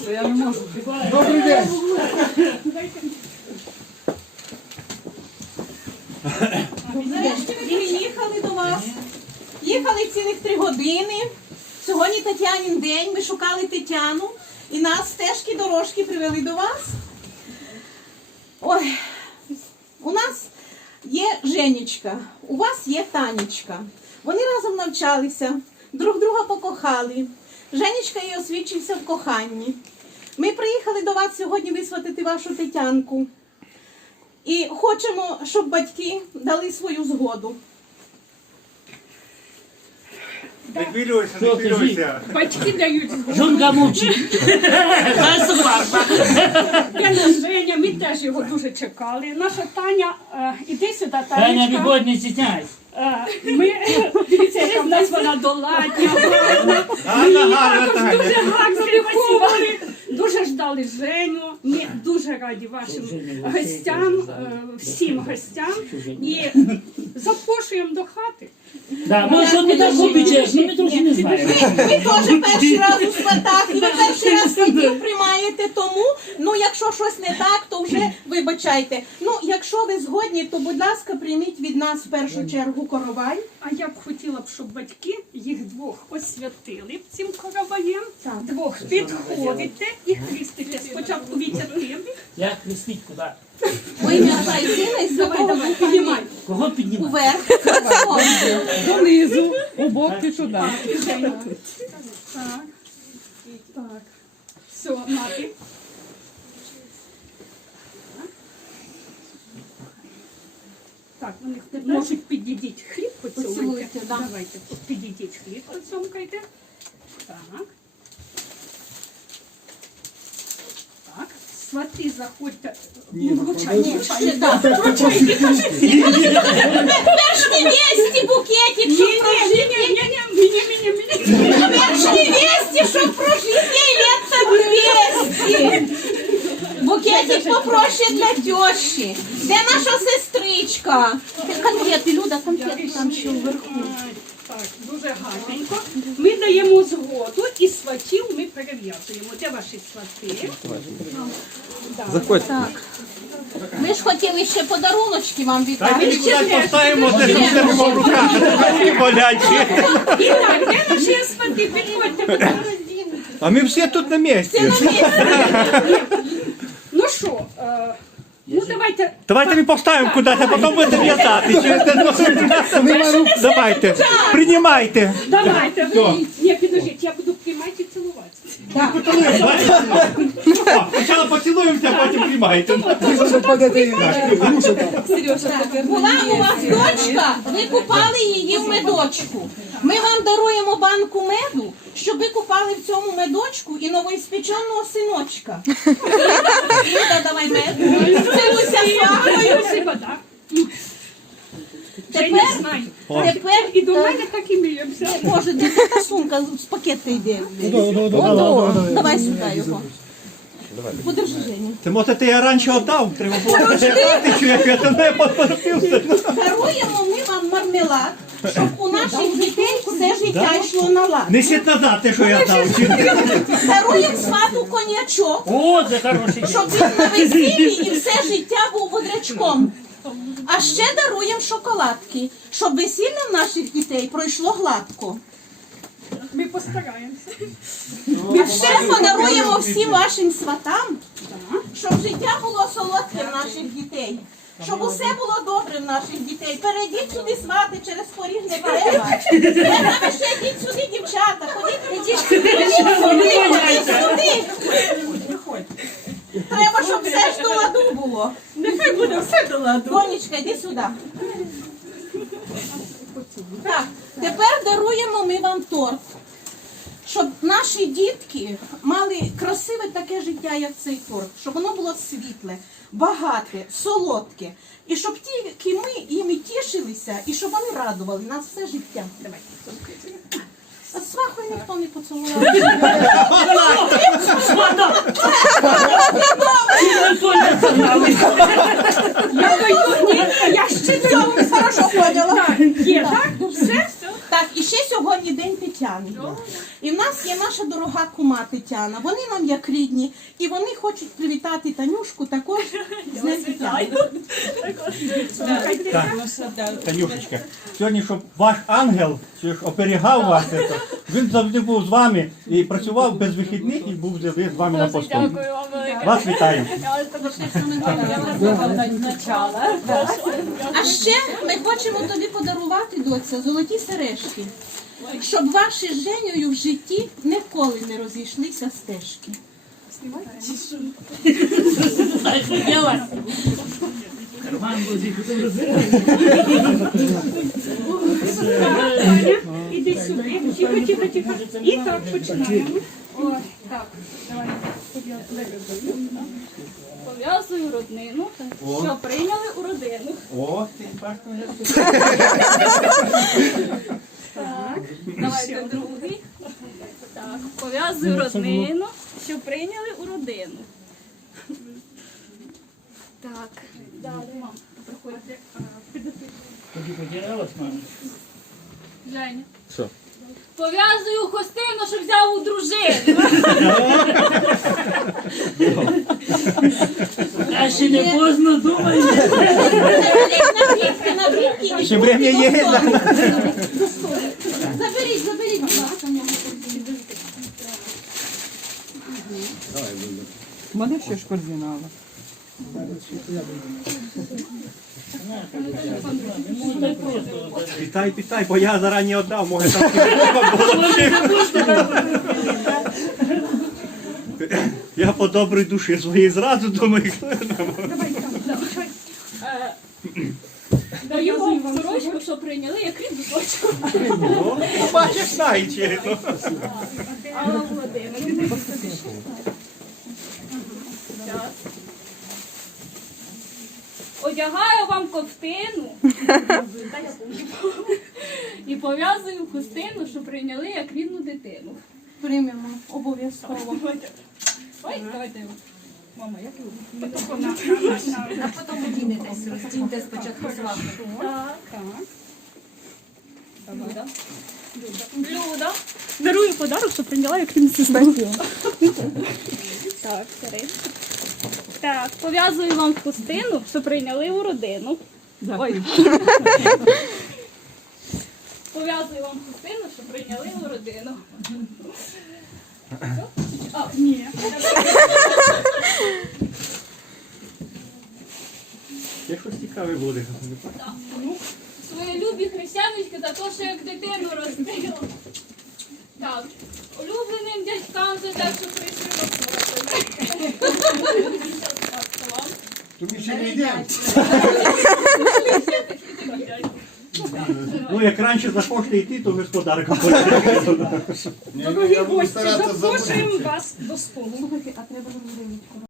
що я не можу. Добрий день. Нарешті ми приїхали до вас. Їхали цілих 3 години. Сьогодні Тетянин день. Ми шукали Тетяну. І нас стежки дорожки привели до вас. Ой, у нас є Женечка, у вас є Танечка. Вони разом навчалися, друг друга покохали. Женечка і освідчився в коханні. Ми приїхали до вас сьогодні висватити вашу Тетянку. І хочемо, щоб батьки дали свою згоду. Не хвилюйся, не хвилюйся. Батьки дають згоду. Жонка мовчить. Для нас Женя, ми теж його дуже чекали. Наша Таня, іди сюди, Таня, Танечка. виходь, не стісняйся. Ми, дивіться, яка в нас вона доладня, гарна. Ми її також дуже гарно виховували. Дуже ждали Женю. Ми дуже раді вашим гостям, всім гостям. І запрошуємо до хати. Да, ми що не так обічаєш, ми трохи не знаємо. Ви теж перший раз у сватах, і ви перший раз сватів приймаєте, тому, ну, якщо щось не так, то вже вибачайте. Ну, якщо ви згодні, то, будь ласка, прийміть від нас в першу чергу коровай. А я б хотіла б, щоб батьки їх двох освятили цим короваєм. Двох підходите і хрестите. Спочатку Вітя ти. Як хрестить куди? Во ім'я Отця і Сина і Давай, Святого давай, Духа. піднімай. Кого піднімати? Уверх. Донизу, у бок і туди. Женя. Так. Так. Все, мати. Так, вони можуть підійдіть хліб поцілуйте. Поцілуйте, да. Давайте, підійдіть хліб поцьомкайте. Так. Так. Свати, заходьте. Ну, вручайте. Ще так. Вручайте, кажіть. Перш невесті букетик, щоб прожити. Перш невесті, щоб прожити лет 200. Букетик попроще для тещі. Де наша сестричка? Конфети, Люда, конфети там ще вверху. Так, дуже гарненько. Ми даємо згоду і сватів ми перев'язуємо. Де ваші свати? Заходьте. Ми ж хотіли ще подаруночки вам Дайте віддати. мені кудись поставимо, де ж все в руках. Руки болячі. І так, де наші свати? Підходьте, будь ласка. А ми всі тут на місці. Ну що, ну давайте. Давайте ми поставимо кудись, а потім будете в'язати. Давайте, приймайте. Давайте. Ні, підождіть, я буду приймати і цілуватися. Спочатку поцілуємося, а потім приймайте. Була у вас дочка, ви купали її в медочку. Ми вам даруємо банку меду, щоб ви купали в цьому медочку і новоіспеченого синочка. Люда, давай мед. Цілуйся з мамою. Спасибо, так. Тепер І до мене так і миємося. Боже, де та сумка з пакета йде? Давай сюди його. Подержи, Женя. Це може ти я раніше віддав? Треба було почекати, що я це не поторопився. Даруємо ми вам мармелад, щоб у наших дітей все життя йшло на лад. Несіть назад те, що я дав. Даруємо свату конячок, О, це хороший. щоб він на весіллі і все життя був бодрячком. А ще даруємо шоколадки, щоб весілля в наших дітей пройшло гладко. Ми постараємося. А ще подаруємо всім вашим сватам, щоб життя було солодке в наших дітей. Щоб усе було добре в наших дітей. Перейдіть сюди, свати, через поріг не треба. Не треба ще йдіть сюди, дівчата. Ходіть, ідіть сюди, ходіть сюди. Треба, щоб все ж до ладу було. Нехай буде все до ладу. Донечка, йди сюди. Так, тепер даруємо ми вам торт. Щоб наші дітки мали красиве таке життя, як цей торт. Щоб воно було світле, багате, солодке. І щоб тільки ми їм і тішилися, і щоб вони радували нас все життя. Давай. А з свахою ніхто не поцілував. Я ще цього Хорошо поняла. є, так? Все? Так, і ще сьогодні день Тетяни. І в нас є наша дорога кума Тетяна. Вони нам як рідні, і вони хочуть привітати Танюшку також з Днем Тетяни. Танюшечка, сьогодні, щоб ваш ангел що ж оберігав вас, він завжди був з вами і працював без вихідних і був завжди з вами на посту. Дякую вам велике. Вас вітаємо. А ще ми хочемо тобі подарувати, доця, золоті сережки, щоб ваші з Женєю в житті ніколи не розійшлися стежки. Карман буде розбирати. Іди сюди. Тихо, тихо, тихо. І так починаємо. О, так, давай. Пов'язую роднину, що прийняли у родину. О, ти бачиш. Так, давайте другий. Так, пов'язую роднину, що прийняли у родину. Так, далі, мам, проходьте. Тоді подіралась, мама. Женя. Що? Пов'язую хустину, що взяв у дружину. А ще не поздно думає. На брівки, Ще время є. Заберіть, заберіть, будь ласка, в нього. У мене ще ж координала. Вітай, вітай, бо я зарані віддав, може там кілька було. Я по добрій душі своїй зразу думаю, Даю вам сорочку, що прийняли, як рідну дочку. ну, бачиш, знаючи. Ну. А Володимир. Щас. Одягаю вам ковтину і пов'язую хустину, що прийняли як рідну дитину. Приймемо, обов'язково. Ой, давайте. Мама, як ви? А потім одінетесь, роздіньте спочатку з вами. Так. Люда. Люда. Дарую подарок, що прийняла як рідну сестру. Так, бери. Так, пов'язую вам хустину, що прийняли у родину. Ой. Пов'язую вам хустину, що прийняли у родину. А, ні. Є щось цікаве буде. Так, ну, свої любі хрещеночки за те, що як дитину розбила. Так, улюбленим дядькам за те, що прийшли Тобі ще не йде. Ну, як раніше захочете йти, то господарка. Ні, Дорогі я буду гості, старатися забути. запрошуємо вас до столу. А треба